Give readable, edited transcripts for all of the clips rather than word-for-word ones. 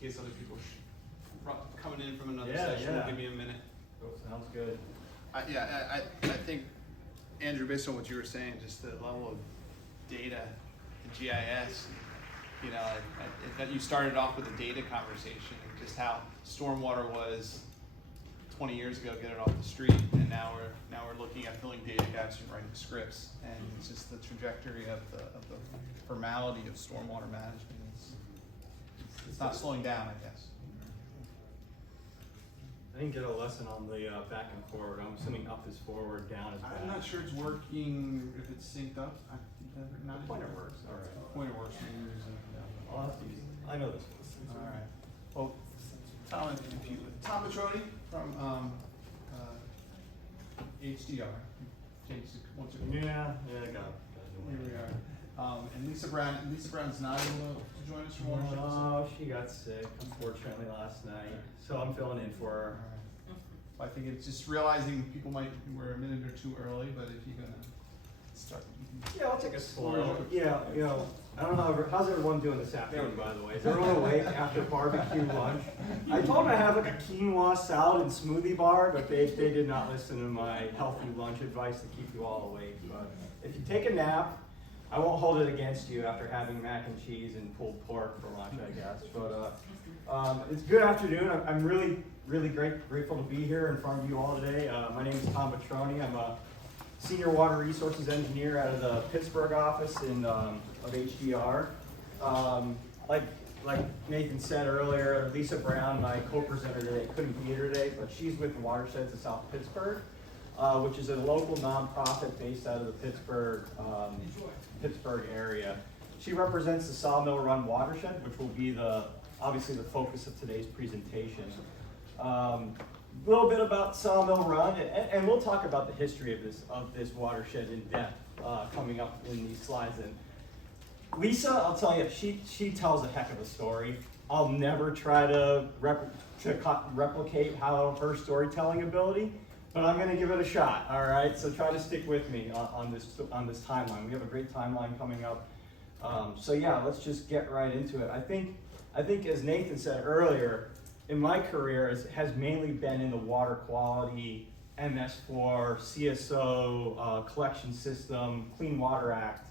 in case other people coming in from another session will give me a minute. Oh, sounds good. I think, Andrew, based on what you were saying, just the level of data, the GIS, you know, that you started off with a data conversation, and just how stormwater was 20 years ago, get it off the street, and now we're looking at filling data gaps and writing scripts, and it's just the trajectory of the formality of stormwater management. It's not slowing down, I guess. I didn't get a lesson on the back and forward. I'm assuming up is forward, down is back. I'm not sure it's working, if it's synced up. The pointer works. All right. The pointer works. I'll have to use it. I know this one. All right. Well, Tom Petroni from HDR. Yeah, I got it. Here we are. And Lisa Brown. Lisa Brown's not able to join us from Watershed. Oh, she got sick, unfortunately, last night. So I'm filling in for her. I think it's just realizing people we're a minute or two early, but if you're gonna start. Yeah, I'll take a slow. Yeah, you know, I don't know, how's everyone doing this afternoon, by the way? Is everyone awake after barbecue lunch? I told them I have like a quinoa salad and smoothie bar, but they did not listen to my healthy lunch advice to keep you all awake. But if you take a nap, I won't hold it against you after having mac and cheese and pulled pork for lunch, I guess. But it's good afternoon. I'm really grateful to be here in front of you all today. My name is Tom Petroni. I'm a Senior Water Resources Engineer out of the Pittsburgh office of HDR. Like Nathan said earlier, Lisa Brown, my co-presenter today, couldn't be here today, but she's with the Watersheds of South Pittsburgh, which is a local nonprofit based out of the Pittsburgh area. She represents the Sawmill Run Watershed, which will be obviously the focus of today's presentation. A little bit about Sawmill Run, and we'll talk about the history of this watershed in depth coming up in these slides. And Lisa, I'll tell you, she tells a heck of a story. I'll never try to replicate her storytelling ability, but I'm going to give it a shot. All right, so try to stick with me on this timeline. We have a great timeline coming up. So yeah, let's just get right into it. I think as Nathan said earlier, in my career, it has mainly been in the water quality, MS4, CSO, collection system, Clean Water Act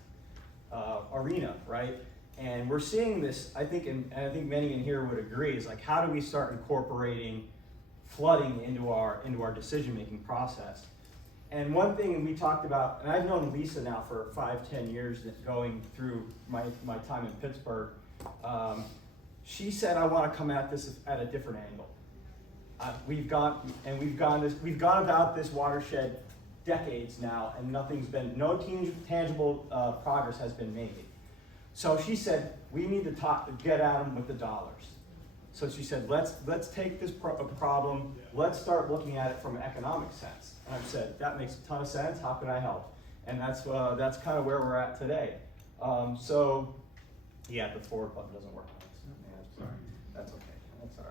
arena, right? And we're seeing this, I think, and I think many in here would agree, is like, how do we start incorporating flooding into our decision-making process? And one thing we talked about, and I've known Lisa now for 5-10 years, going through my time in Pittsburgh. She said, I want to come at this at a different angle. We've gone about this watershed decades now, and no tangible progress has been made. So she said, we need to get at them with the dollars. So she said, let's take this problem, let's start looking at it from an economic sense. And I said, that makes a ton of sense. How can I help? And that's kind of where we're at today. So yeah, the forward button doesn't work. That's okay. That's all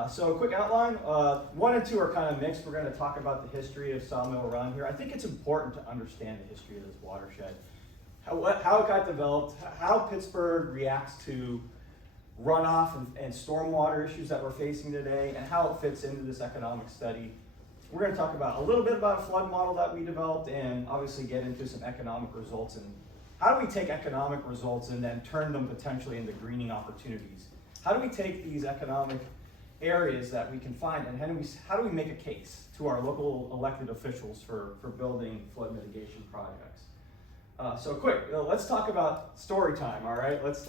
right. So a quick outline. 1 and 2 are kind of mixed. We're going to talk about the history of Sawmill Run here. I think it's important to understand the history of this watershed, how it got developed, how Pittsburgh reacts to runoff and stormwater issues that we're facing today, and how it fits into this economic study. We're going to talk about a little bit about a flood model that we developed, and obviously get into some economic results, and how do we take economic results and then turn them potentially into greening opportunities? How do we take these economic areas that we can find, and how do we make a case to our local elected officials for building flood mitigation projects? So quick, let's talk about story time. All right, let's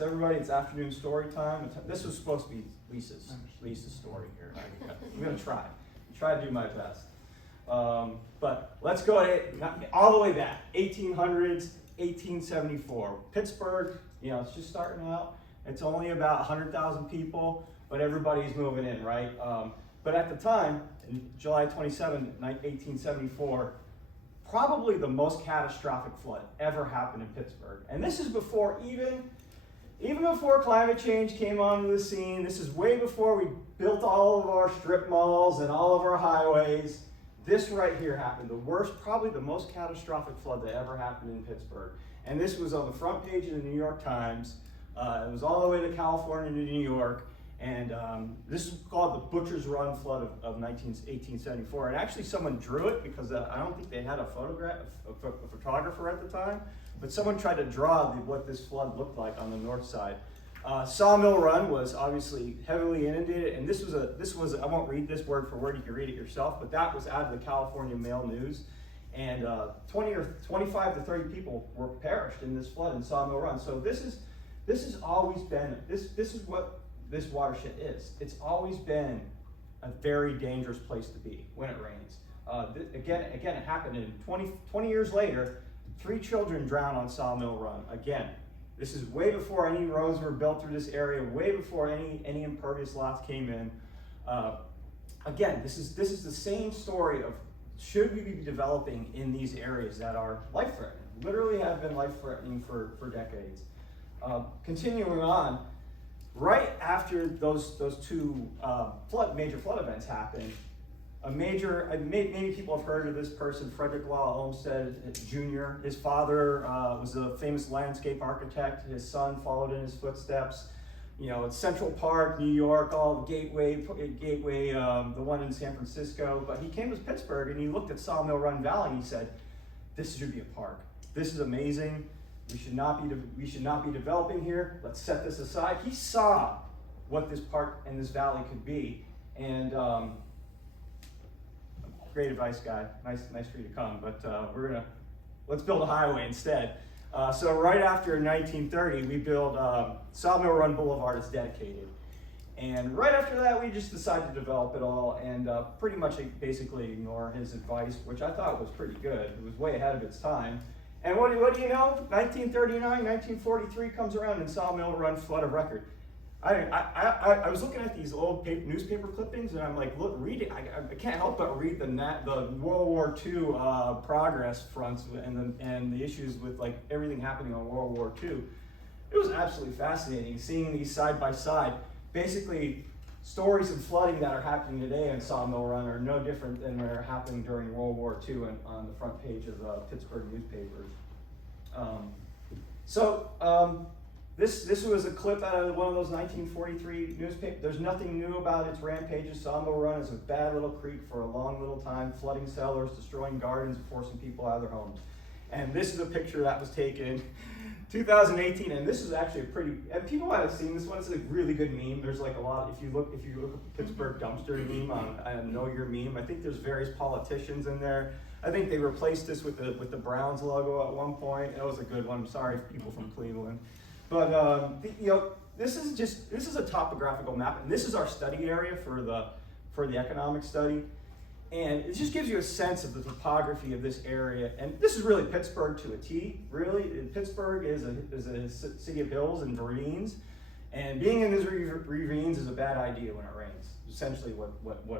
everybody. It's afternoon story time. This was supposed to be Lisa's story here. I'm gonna try to do my best. But let's go all the way back, 1800s, 1874, Pittsburgh. You know, it's just starting out. It's only about 100,000 people, but everybody's moving in, right? But at the time, in July 27, 1874, probably the most catastrophic flood ever happened in Pittsburgh. And this is before even before climate change came onto the scene. This is way before we built all of our strip malls and all of our highways. This right here happened, probably the most catastrophic flood that ever happened in Pittsburgh. And this was on the front page of the New York Times. It was all the way to California to New York. And this is called the Butcher's Run flood of 1874. And actually someone drew it because I don't think they had a photographer at the time, but someone tried to draw what this flood looked like on the north side. Sawmill Run was obviously heavily inundated, and this was I won't read this word for word, you can read it yourself, but that was out of the California Mail News. And 25 to 30 people were perished in this flood in Sawmill Run. So this has always been, this is what this watershed is. It's always been a very dangerous place to be when it rains. Again, it happened in 20 years later, 3 children drowned on Sawmill Run. Again, this is way before any roads were built through this area, way before any impervious lots came in. Again, this is the same story of should we be developing in these areas that are life-threatening, literally have been life-threatening for decades. Continuing on, right after those two major flood events happened, maybe people have heard of this person, Frederick Law Olmsted Jr. His father was a famous landscape architect. His son followed in his footsteps. You know, it's Central Park, New York, all the Gateway, the one in San Francisco. But he came to Pittsburgh and he looked at Sawmill Run Valley and he said, "This should be a park. This is amazing. We should not be developing here. Let's set this aside." He saw what this park and this valley could be, and great advice, guy. Nice for you to come. But let's build a highway instead. So right after 1930, we built Sawmill Run Boulevard is dedicated. And right after that, we just decided to develop it all and pretty much basically ignore his advice, which I thought was pretty good. It was way ahead of its time. And what do you know? 1939, 1943 comes around and Sawmill Run flood of record. I was looking at these old newspaper clippings and I'm like, look, read it. I can't help but read the World War II progress fronts and the issues with like everything happening on World War II. It was absolutely fascinating seeing these side by side. Basically, stories of flooding that are happening today in Sawmill Run are no different than what are happening during World War II and on the front page of Pittsburgh newspapers. This was a clip out of one of those 1943 newspapers. There's nothing new about its rampages. Sawmill Run is a bad little creek for a long little time, flooding cellars, destroying gardens, forcing people out of their homes. And this is a picture that was taken 2018, and this is actually and people might have seen this one. It's a really good meme. There's like a lot, if you look at the Pittsburgh dumpster meme on Know Your Meme, I think there's various politicians in there. I think they replaced this with the Browns logo at one point. It was a good one. I'm sorry, people from Cleveland. But this is a topographical map, and this is our study area for the economic study, and it just gives you a sense of the topography of this area. And this is really Pittsburgh to a T. Really, Pittsburgh is a city of hills and ravines, and being in these ravines is a bad idea when it rains. Essentially, what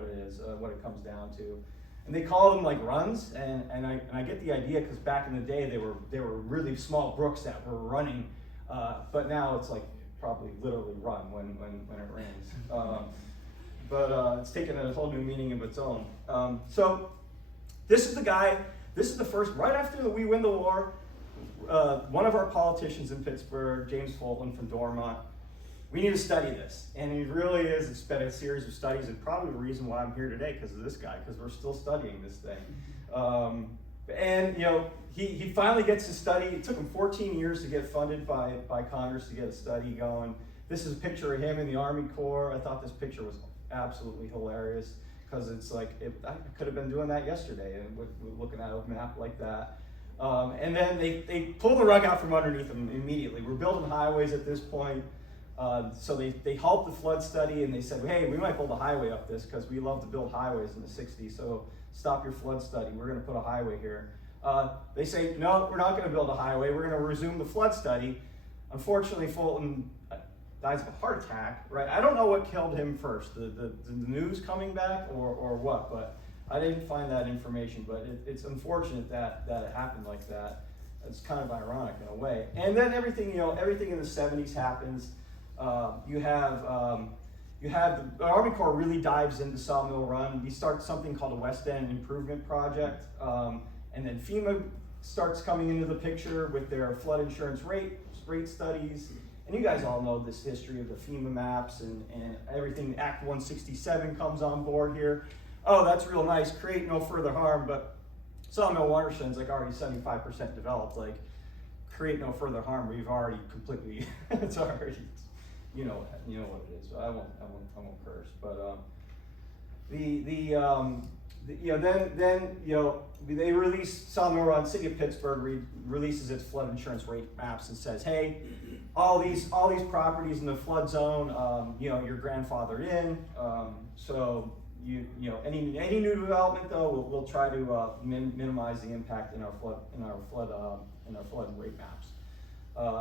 it is, what it comes down to. And they call them like runs, and I get the idea because back in the day they were really small brooks that were running. But now it's like probably literally run when it rains. But it's taken a whole new meaning of its own. So this is the first, right after we win the war, one of our politicians in Pittsburgh, James Fulton from Dormont, we need to study this. And it really is, it's been a series of studies, and probably the reason why I'm here today because of this guy, because we're still studying this thing. And he finally gets to study. It took him 14 years to get funded by Congress to get a study going. This is a picture of him in the Army Corps. I thought this picture was absolutely hilarious because it's like, I could have been doing that yesterday and looking at a map like that. And then they pull the rug out from underneath them immediately. We're building highways at this point. So they halted the flood study and they said, hey, we might build a highway up this because we love to build highways in the 60s. So stop your flood study. We're going to put a highway here. They say, no, we're not going to build a highway. We're going to resume the flood study. Unfortunately, Fulton dies of a heart attack, right? I don't know what killed him first, the news coming back or what, but I didn't find that information. But it's unfortunate that it happened like that. It's kind of ironic in a way. And then everything in the 70s happens. You have the Army Corps really dives into Sawmill Run. We start something called a West End Improvement Project. And then FEMA starts coming into the picture with their flood insurance rate studies. And you guys all know this history of the FEMA maps and everything. Act 167 comes on board here. Oh, that's real nice, create no further harm, but Sawmill Watershed's like already 75% developed, like create no further harm, we've already completely, it's already, you know what it is. So I won't curse, but they release Sawmill Run. City of Pittsburgh releases its flood insurance rate maps and says, hey, all these properties in the flood zone, you're grandfathered in. So any new development though, we'll try to minimize the impact in our flood rate maps.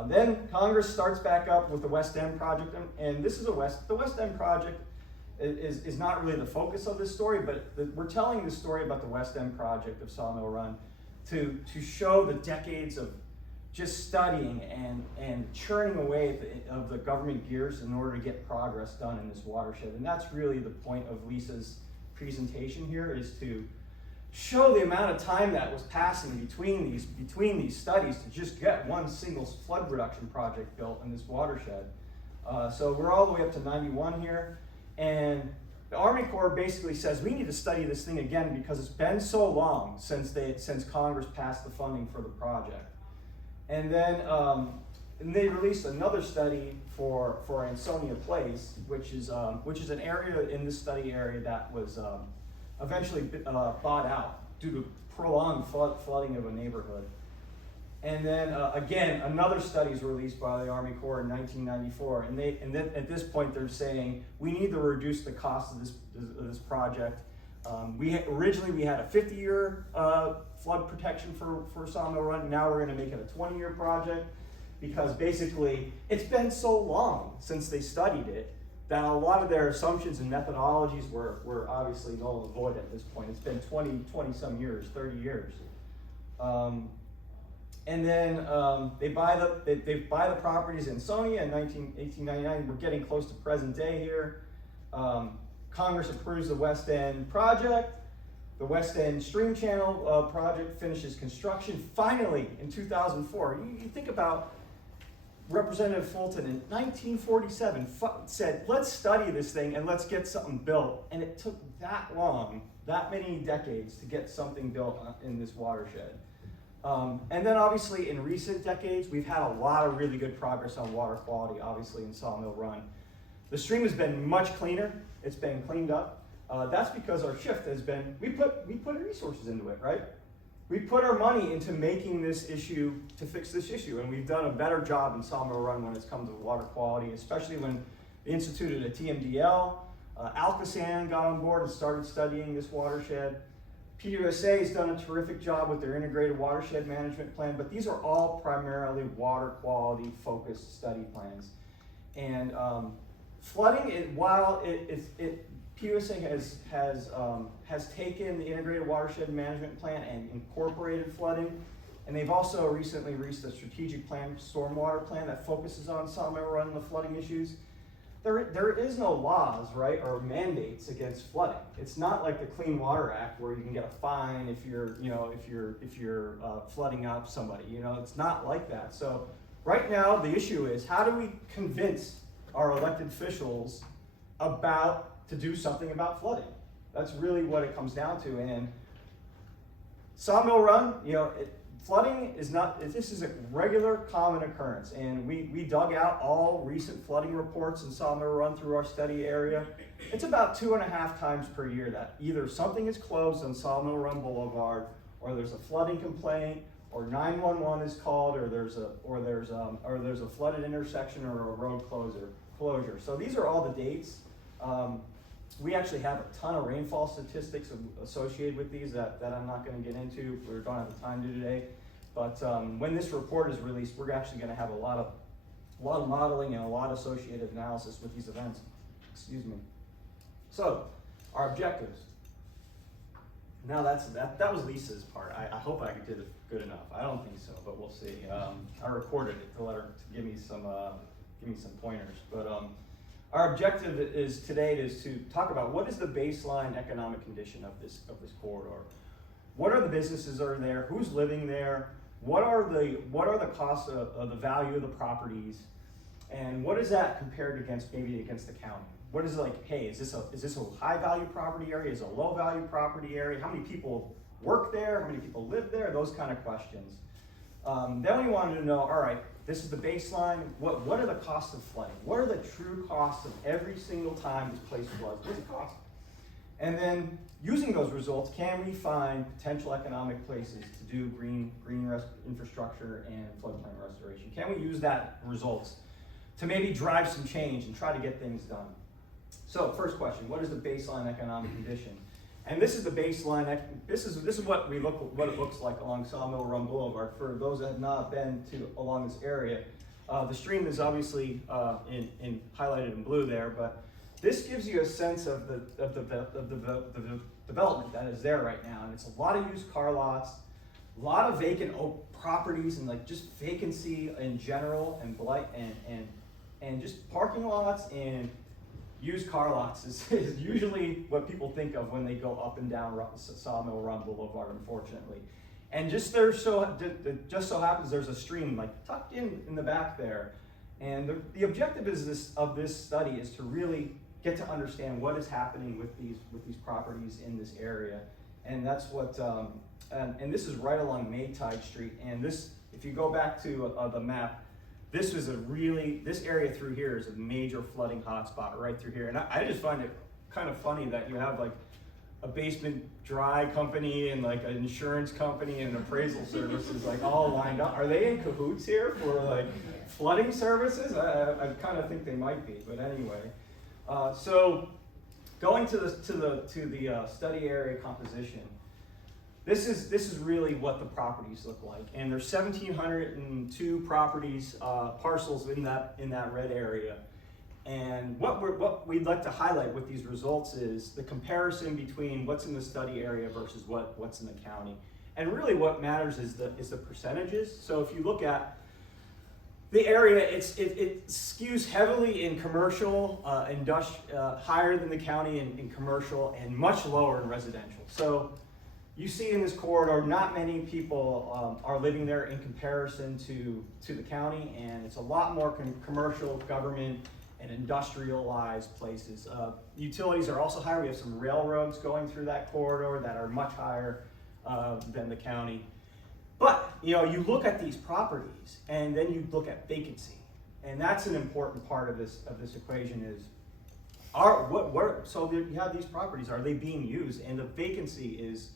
Then Congress starts back up with the West End project, and this is the West End project is not really the focus of this story, but we're telling the story about the West End project of Sawmill Run to show the decades of just studying and churning away of the government gears in order to get progress done in this watershed. And that's really the point of Lisa's presentation here, is to show the amount of time that was passing between these studies to just get one single flood reduction project built in this watershed. So we're all the way up to 91 here. And the Army Corps basically says we need to study this thing again because it's been so long since Congress passed the funding for the project. And then they released another study for Ansonia Place, which is an area in this study area that was eventually bought out due to prolonged flooding of a neighborhood. And then again, another study is released by the Army Corps in 1994, and then at this point they're saying we need to reduce the cost of this project. Originally we had a 50-year flood protection for Sawmill Run. Now we're going to make it a 20-year project because basically it's been so long since they studied it that a lot of their assumptions and methodologies were obviously null and void at this point. It's been 20 some years, 30 years. And then they buy the properties in Ansonia in 1899. We're getting close to present day here. Congress approves the West End project. The West End Stream Channel project finishes construction finally in 2004. You think about Representative Fulton in 1947 said, let's study this thing and let's get something built. And it took that long, that many decades to get something built in this watershed. And then obviously in recent decades, we've had a lot of really good progress on water quality, obviously in Sawmill Run. The stream has been much cleaner. It's been cleaned up. That's because our shift has been, we put resources into it, right? We put our money into making this issue, to fix this issue, and we've done a better job in Sawmill Run when it's come to water quality, especially when they instituted a TMDL. Alcosan got on board and started studying this watershed. PUSA has done a terrific job with their integrated watershed management plan, but these are all primarily water quality focused study plans. And flooding, while PUSA has taken the integrated watershed management plan and incorporated flooding, and they've also recently released a strategic plan, stormwater plan, that focuses on Sawmill Run and the flooding issues. There is no laws, right, or mandates against flooding. It's not like the Clean Water Act where you can get a fine if you're flooding out somebody. It's not like that. So right now the issue is, how do we convince our elected officials to do something about flooding? That's really what it comes down to. And Sawmill Run, flooding is not, this is a regular common occurrence, and we dug out all recent flooding reports in Sawmill Run through our study area. It's about 2.5 times per year that either something is closed on Sawmill Run Boulevard, or there's a flooding complaint, or 911 is called, or there's a flooded intersection or a road closure. So these are all the dates. We actually have a ton of rainfall statistics associated with these that I'm not going to get into. We don't have the time to today. But when this report is released, we're actually going to have a lot of modeling and a lot of associated analysis with these events. Excuse me. So, our objectives. Now that was Lisa's part. I hope I did it good enough. I don't think so, but we'll see. I recorded it to let her to give me some pointers. But our objective today is to talk about what is the baseline economic condition of this corridor. What are the businesses that are there? Who's living there? What are the costs of the value of the properties? And what is that compared against maybe against the county? What is it like, hey, is this a high value property area? Is it a low value property area? How many people work there? How many people live there? Those kind of questions. Then we wanted to know, all right, this is the baseline. What are the costs of flooding? What are the true costs of every single time this place floods? What's it cost? And then using those results, can we find potential economic places to do green infrastructure and floodplain restoration? Can we use that results to maybe drive some change and try to get things done? So first question, what is the baseline economic condition? And this is the baseline, this is what it looks like along Sawmill Run Boulevard. For those that have not been along this area, the stream is obviously highlighted in blue there, but this gives you a sense of the development that is there right now. And it's a lot of used car lots, a lot of vacant properties, and like just vacancy in general, and blight, and just parking lots and used car lots is usually what people think of when they go up and down Sawmill Run Boulevard, unfortunately. And just so happens there's a stream like tucked in the back there. And the objective of this study is to really get to understand what is happening with these properties in this area. And that's what, and this is right along Maytide Street. And this, if you go back to the map, this area through here is a major flooding hotspot right through here. And I just find it kind of funny that you have like a basement dry company and like an insurance company and appraisal services like all lined up. Are they in cahoots here for like flooding services? I kind of think they might be, but anyway. So going to the study area composition, this is really what the properties look like, and there's 1,702 properties, parcels in that red area. And what we'd like to highlight with these results is the comparison between what's in the study area versus what's in the county. And really, what matters is the percentages. So if you look at the area, it skews heavily in commercial, higher than the county in commercial, and much lower in residential. So you see in this corridor, not many people are living there in comparison to the county, and it's a lot more commercial, government, and industrialized places. Utilities are also higher. We have some railroads going through that corridor that are much higher than the county. But you look at these properties, and then you look at vacancy, and that's an important part of this equation. Is so you have these properties, are they being used? And the vacancy is,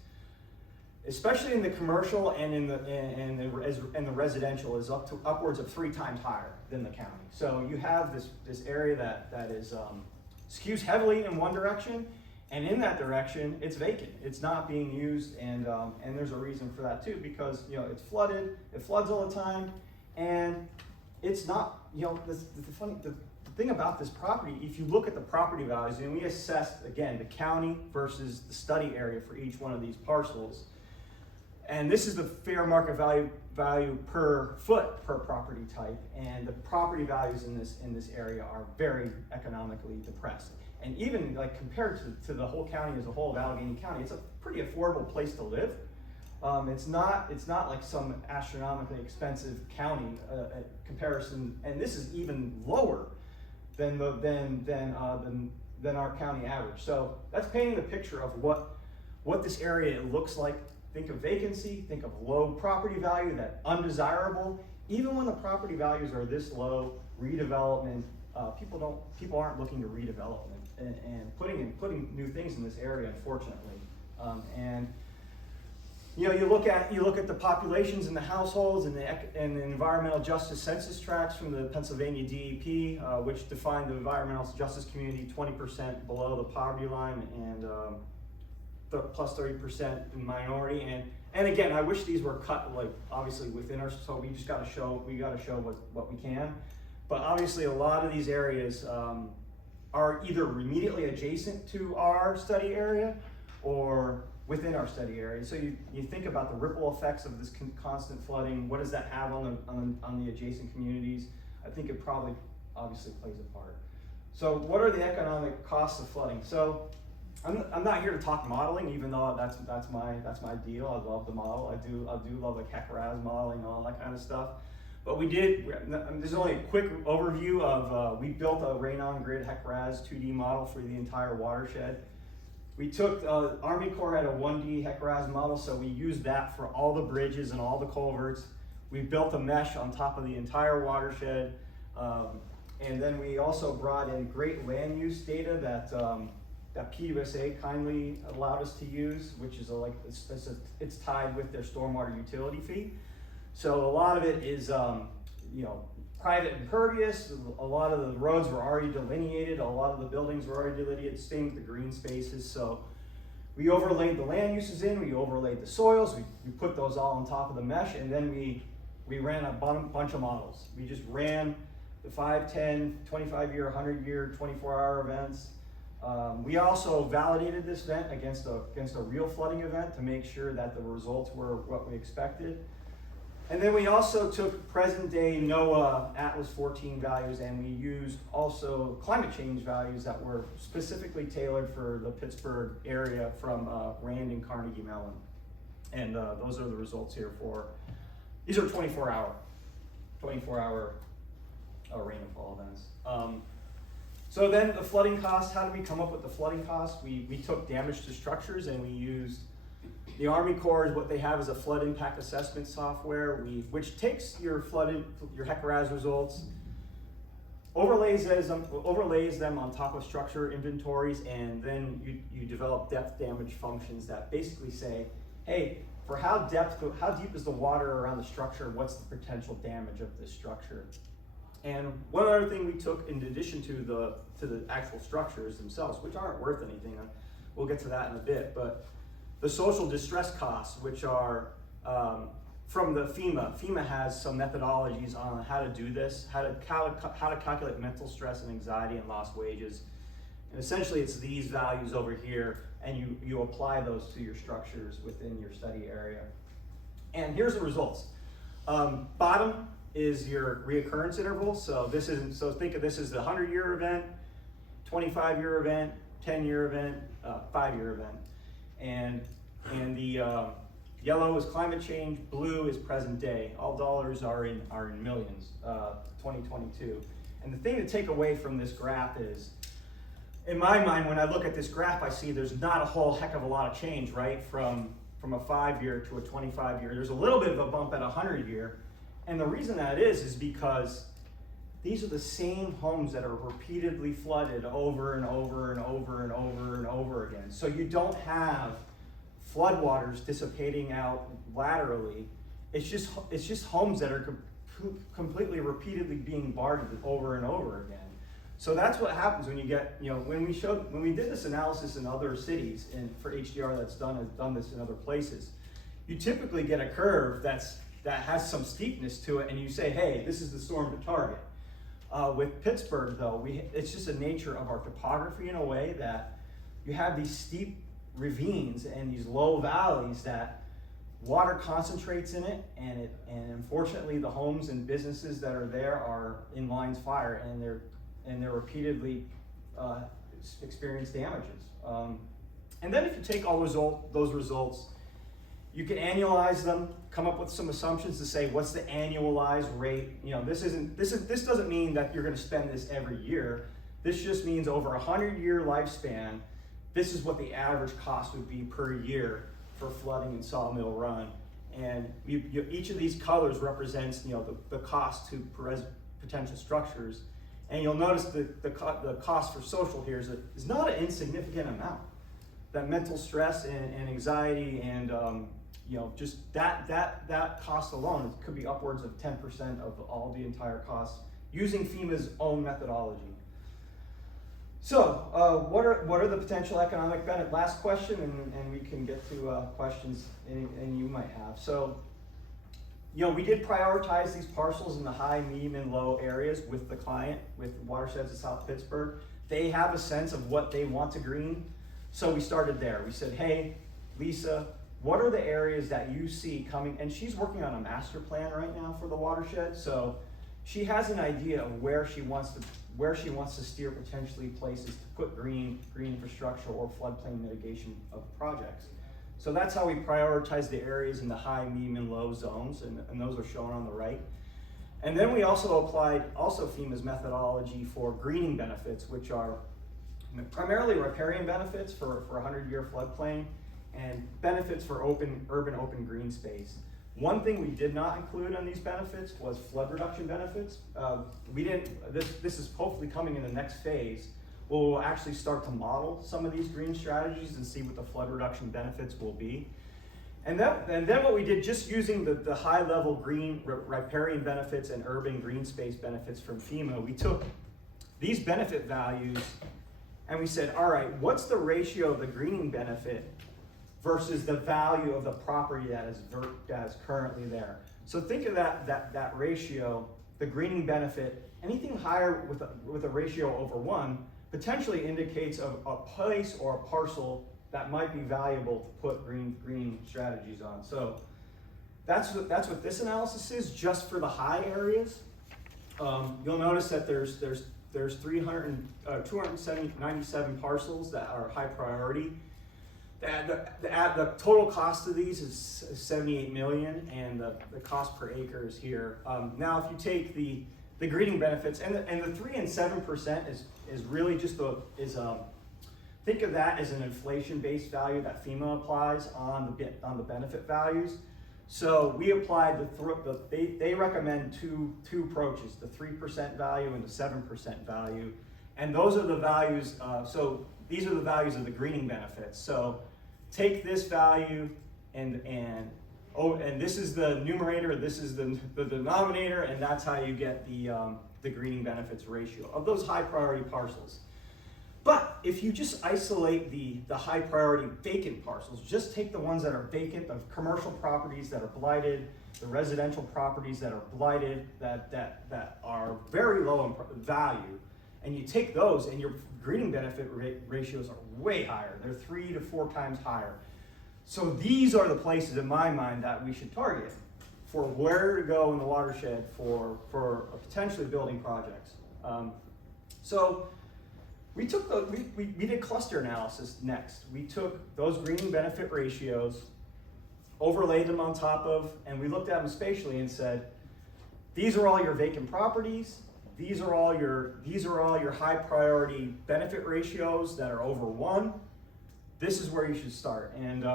especially in the commercial and in the residential, is upwards of 3 times higher than the county. So you have this area that is skews heavily in one direction, and in that direction it's vacant. It's not being used, and there's a reason for that too, because it's flooded. It floods all the time, and it's not. The thing about this property, if you look at the property values, and we assessed again the county versus the study area for each one of these parcels. And this is the fair market value per foot per property type, and the property values in this area are very economically depressed. And even like compared to the whole county as a whole of Allegheny County, it's a pretty affordable place to live. It's not like some astronomically expensive county comparison, and this is even lower than our county average. So that's painting the picture of what this area looks like. Think of vacancy, think of low property value, that undesirable. Even when the property values are this low, redevelopment, people aren't looking to redevelopment and putting new things in this area, unfortunately. You look at the populations and the households and the environmental justice census tracts from the Pennsylvania DEP, which define the environmental justice community 20% below the poverty line and plus 30% in minority, and again, I wish these were cut like obviously within our. So we got to show what we can, but obviously a lot of these areas are either immediately adjacent to our study area or within our study area. So you think about the ripple effects of this constant flooding. What does that have on the adjacent communities? I think it probably obviously plays a part. So what are the economic costs of flooding? So I'm not here to talk modeling, even though that's my deal. I love the model. I do love like HEC-RAS modeling and all that kind of stuff. But we did, this is only a quick overview of, we built a rain-on-grid HEC-RAS 2D model for the entire watershed. We took, Army Corps had a 1D HEC-RAS model, so we used that for all the bridges and all the culverts. We built a mesh on top of the entire watershed. And then we also brought in great land use data that, that PUSA kindly allowed us to use, which is it's tied with their stormwater utility fee. So a lot of it is, you know, private impervious. A lot of the roads were already delineated. A lot of the buildings were already delineated. Same with the green spaces. So we overlaid the land uses in. We overlaid the soils. We put those all on top of the mesh, and then we ran a bunch of models. We just ran the 5, 10, 25-year, 100-year, 24-hour events. We also validated this event against a real flooding event to make sure that the results were what we expected. And then we also took present day NOAA Atlas 14 values, and we used also climate change values that were specifically tailored for the Pittsburgh area from Rand and Carnegie Mellon. And those are the results here these are 24-hour rain and fall events. So then the flooding cost, how did we come up with the flooding cost? We took damage to structures, and we used the Army Corps. What they have is a flood impact assessment software, which takes your HEC-RAS results, overlays them on top of structure inventories, and then you develop depth damage functions that basically say, hey, for how deep is the water around the structure, what's the potential damage of this structure? And one other thing we took in addition to the actual structures themselves, which aren't worth anything, we'll get to that in a bit, but the social distress costs, which are from the FEMA. FEMA has some methodologies on how to do this, how to calculate mental stress and anxiety and lost wages. And essentially it's these values over here, and you apply those to your structures within your study area. And here's the results. Bottom is your reoccurrence interval. So think of this as the 100-year event, 25-year event, 10-year event, 5-year event. And the yellow is climate change, blue is present day. All dollars are in millions, 2022. And the thing to take away from this graph is, in my mind, when I look at this graph, I see there's not a whole heck of a lot of change, right? From a 5-year to a 25-year. There's a little bit of a bump at a 100-year. And the reason that is because these are the same homes that are repeatedly flooded over and over and over and over and over again. So you don't have floodwaters dissipating out laterally. It's just homes that are completely repeatedly being barred over and over again. So that's what happens when you get, you know, when we did this analysis in other cities, and for HDR has done this in other places, you typically get a curve that has some steepness to it, and you say, hey, this is the storm to target. With Pittsburgh, though, it's just a nature of our topography in a way that you have these steep ravines and these low valleys that water concentrates in it, and unfortunately the homes and businesses that are there are in lines fire, and they're repeatedly experience damages. And then if you take all those results, you can annualize them, come up with some assumptions to say what's the annualized rate. You know, this doesn't mean that you're going to spend this every year. This just means over a 100-year lifespan, this is what the average cost would be per year for flooding in Sawmill Run. And each of these colors represents, you know, the cost to potential structures. And you'll notice the cost for social here is not an insignificant amount. That mental stress and anxiety and you know, just that cost alone could be upwards of 10% of all the entire costs using FEMA's own methodology. So what are the potential economic benefits? Last question, and we can get to questions and you might have. So, you know, we did prioritize these parcels in the high, medium, and low areas with the client, with Watersheds of South Pittsburgh. They have a sense of what they want to green. So we started there. We said, hey, Lisa, what are the areas that you see coming? And she's working on a master plan right now for the watershed. So she has an idea of where she wants to steer potentially places to put green infrastructure or floodplain mitigation of projects. So that's how we prioritize the areas in the high, medium, and low zones, and those are shown on the right. And then we also applied FEMA's methodology for greening benefits, which are primarily riparian benefits for a 100-year floodplain and benefits for urban open green space. One thing we did not include on these benefits was flood reduction benefits. This is hopefully coming in the next phase. We'll actually start to model some of these green strategies and see what the flood reduction benefits will be. And then what we did, just using the high level green riparian benefits and urban green space benefits from FEMA, we took these benefit values and we said, all right, what's the ratio of the greening benefit versus the value of the property that is currently there? So think of that ratio, the greening benefit, anything higher with a ratio over 1 potentially indicates a place or a parcel that might be valuable to put green strategies on. So that's what this analysis is, just for the high areas. You'll notice that there's 297 parcels that are high priority. The total cost of these is $78 million, and the cost per acre is here. Now, if you take the greening benefits, and the 3 and 7% is really just think of that as an inflation-based value that FEMA applies on the benefit values. So we applied they recommend two approaches: the 3% value and the 7% value, and those are the values. So these are the values of the greening benefits. So take this value and this is the numerator, this is the denominator, and that's how you get the greening benefits ratio of those high priority parcels. But if you just isolate the high priority vacant parcels, just take the ones that are vacant, the commercial properties that are blighted, the residential properties that are blighted, that are very low in value, and you take those, and your greening benefit ratios are way higher. They're 3 to 4 times higher. So these are the places in my mind that we should target for where to go in the watershed for potentially building projects. So we took we did cluster analysis next. We took those greening benefit ratios, overlaid them on top of, and we looked at them spatially and said, these are all your vacant properties. These are all your high priority benefit ratios that are over 1. This is where you should start. And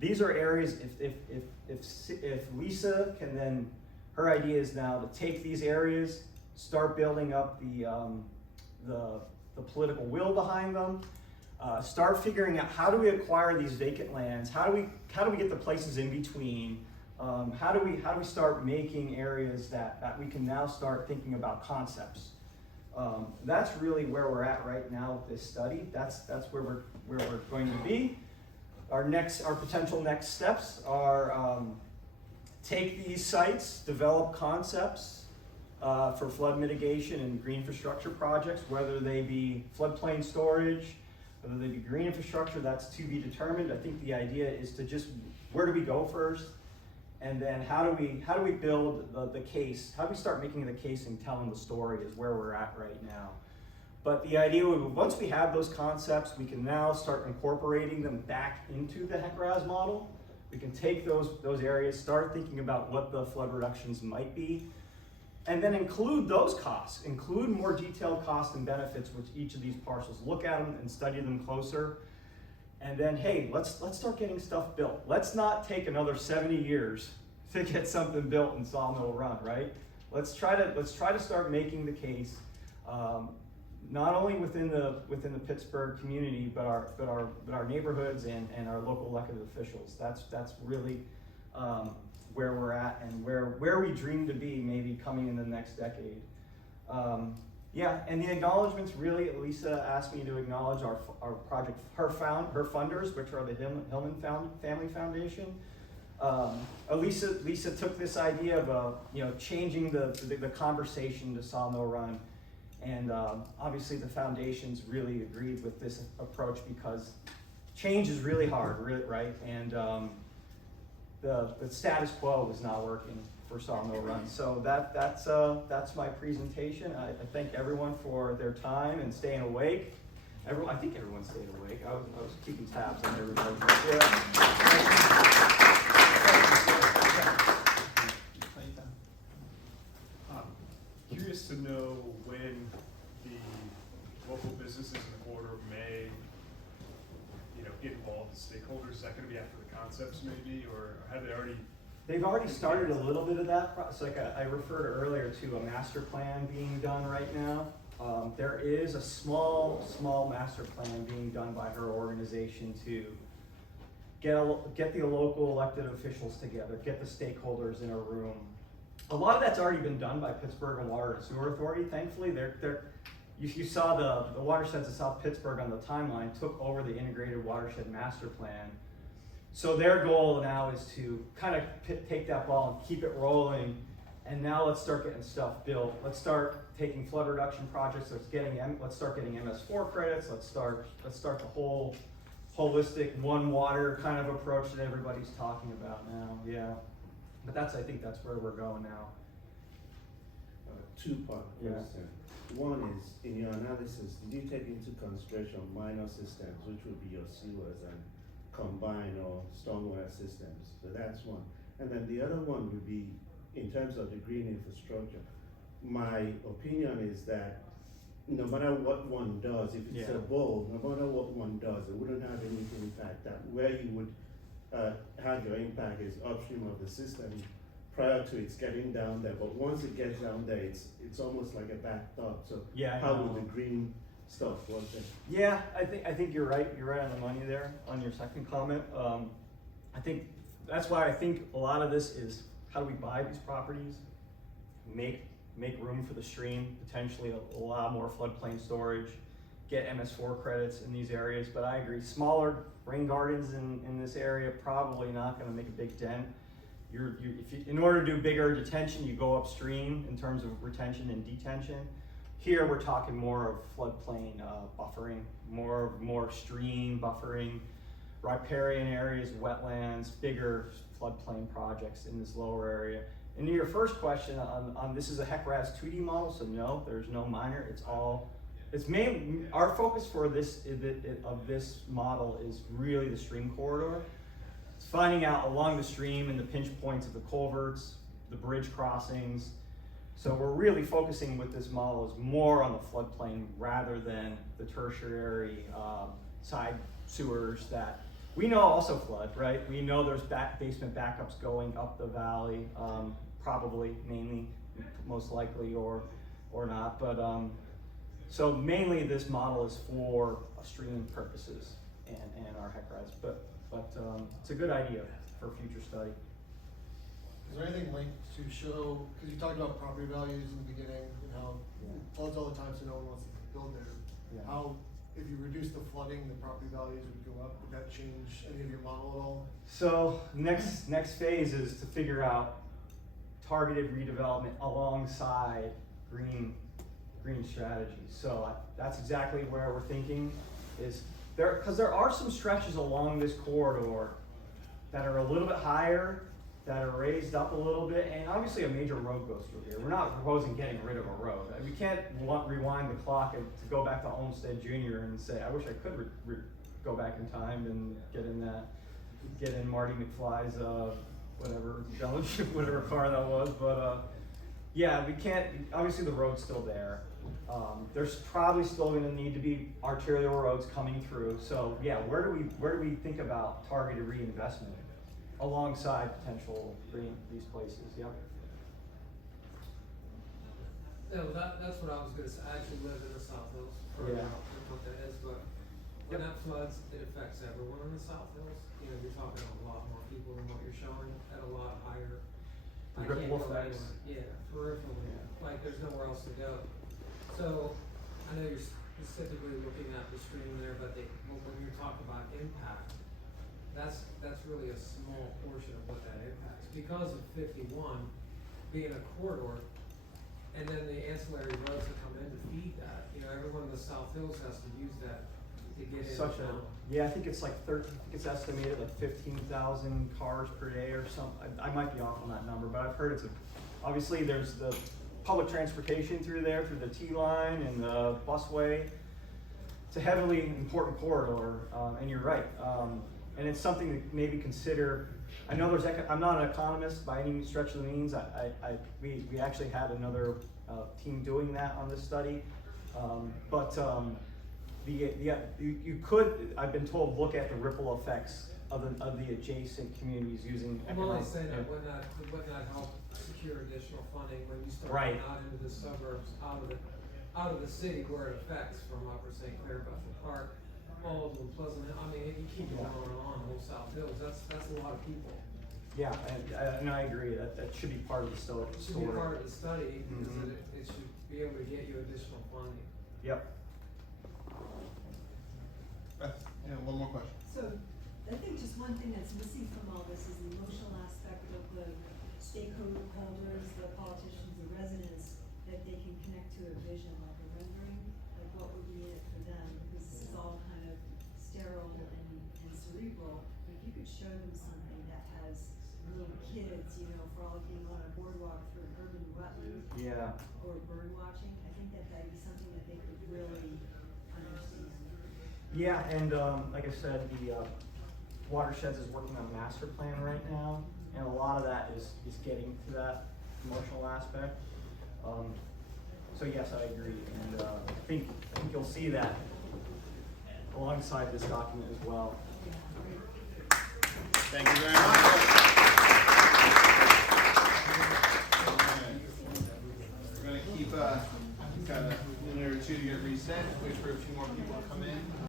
these are areas, if Lisa can then, her idea is now to take these areas, start building up the political will behind them, start figuring out how do we acquire these vacant lands, how do we get the places in between, how do we start making areas that we can now start thinking about concepts. That's really where we're at right now with this study. That's where we're going to be. Our potential next steps are take these sites, develop concepts for flood mitigation and green infrastructure projects, whether they be floodplain storage, whether they be green infrastructure, that's to be determined. I think the idea is to just, where do we go first? And then how do we build the case? How do we start making the case and telling the story is where we're at right now. But the idea, once we have those concepts, we can now start incorporating them back into the HECRAS model. We can take those areas, start thinking about what the flood reductions might be, and then include those costs, include more detailed costs and benefits with each of these parcels. Look at them and study them closer. And then, hey, let's start getting stuff built. Let's not take another 70 years to get something built in Sawmill Run, right? Let's try to start making the case, not only within the Pittsburgh community, but our neighborhoods and our local elected officials. That's really where we're at and where we dream to be, maybe coming in the next decade. Yeah, and the acknowledgements, really, Lisa asked me to acknowledge our project, her funders, which are the Hillman Family Foundation. Lisa took this idea of changing the conversation to Sawmill Run, and obviously the foundations really agreed with this approach because change is really hard, right? And the status quo was not working for Sawmill Run. So that's my presentation. I thank everyone for their time and staying awake. I think everyone stayed awake. I was keeping tabs on everybody. to know when the local businesses in the corridor may, get involved as stakeholders? Is that gonna be after the concepts maybe, or have they already? They've already started a little bit of that process. Like I referred earlier to a master plan being done right now. There is a small master plan being done by her organization to get the local elected officials together, get the stakeholders in a room. A lot of that's already been done by Pittsburgh and Water and Sewer Authority. Thankfully, you saw the watersheds of South Pittsburgh on the timeline took over the integrated watershed master plan. So their goal now is to kind of take that ball and keep it rolling. And now let's start getting stuff built. Let's start taking flood reduction projects. Let's start getting MS4 credits. Let's start the whole holistic one water kind of approach that everybody's talking about now. Yeah, but I think that's where we're going now. Two-part question. One is, in your analysis, did you take into consideration minor systems, which would be your sewers and combined or stormwater systems? So that's one. And then the other one would be, in terms of the green infrastructure, my opinion is that no matter what one does, if it's a bowl, no matter what one does, it wouldn't have any impact. That where you would have your impact is upstream of the system prior to its getting down there. But once it gets down there, it's almost like a back thought. So how would the green stuff work then? Yeah, I think you're right. You're right on the money there on your second comment. I think that's why I think a lot of this is how do we buy these properties, make room for the stream, potentially allow more floodplain storage, get MS4 credits in these areas. But I agree, smaller rain gardens in this area probably not going to make a big dent. In order to do bigger detention, you go upstream in terms of retention and detention. Here we're talking more of floodplain buffering, more stream buffering, riparian areas, wetlands, bigger floodplain projects in this lower area. And to your first question on this is a HEC-RAS 2D model, so no, there's no minor. Our focus for this model is really the stream corridor. It's finding out along the stream and the pinch points of the culverts, the bridge crossings. So we're really focusing with this model is more on the floodplain rather than the tertiary side sewers that we know also flood, right? We know there's basement backups going up the valley, probably, mainly, most likely, or not. But so mainly this model is for stream purposes and our HEC-RAS. But it's a good idea for future study. Is there anything linked to show, because you talked about property values in the beginning and how floods all the time, so no one wants to build there. Yeah. How, if you reduce the flooding, the property values would go up? Would that change any of your model at all? So next phase is to figure out targeted redevelopment alongside green strategies. So that's exactly where we're thinking is there, because there are some stretches along this corridor that are a little bit higher, that are raised up a little bit, and obviously a major road goes through here. We're not proposing getting rid of a road. We can't rewind the clock and to go back to Olmsted Jr. and say, I wish I could go back in time and get in Marty McFly's whatever car that was. But yeah, we can't. Obviously, the road's still there. There's probably still going to need to be arterial roads coming through. So yeah, where do we think about targeted reinvestment alongside potential these places? Yep. No, that's what I was gonna say. I actually live in the South Hills. Yeah. I don't know what that is, but when that floods, it affects everyone in the South Hills. You know, you're talking a lot more people than what you're showing at a lot higher. I can't Ripple go effects. anywhere. Yeah, peripherally. Yeah. Like there's nowhere else to go. So I know you're specifically looking at the stream there, but when you're talking about impact, that's really a small portion of what that impacts. Because of 51 being a corridor, and then the ancillary roads that come in to feed that, you know, everyone in the South Hills has to use that to get in. Yeah, I think it's like I think it's estimated like 15,000 cars per day or something. I might be off on that number, but I've heard obviously there's the public transportation through there, through the T-line and the busway. It's a heavily important corridor, and you're right. And it's something to maybe consider. I know I'm not an economist by any stretch of the means. We actually had another team doing that on this study. You could, I've been told, look at the ripple effects of the adjacent communities using I'm only economic. saying that would not help secure additional funding when you start Right. going out into the suburbs, out of the city where it affects, from Upper St. Clair, Bethel Park, Baldwin, Pleasant Hill. I mean, you keep Yeah. going on, whole South Hills, that's a lot of people. Yeah, and I agree, that should be part of the story. It should be part of the study, because Mhm. it should be able to get you additional funding. Yep. Beth, yeah, one more question. So, I think just one thing that's missing from all this is the emotional aspect of the stakeholders, the politicians, the residents, that they can connect to a vision, like a rendering, like what would be in it for them, because this is all kind of sterile and cerebral. But if you could show them something that has little kids, you know, frolicking on a boardwalk through an urban wetland, Yeah. or bird watching, I think that that'd be something that they could really understand. Yeah, and like I said, the Watersheds is working on a master plan right now, and a lot of that is getting to that emotional aspect. So yes, I agree, and I think you'll see that alongside this document as well. Thank you very much.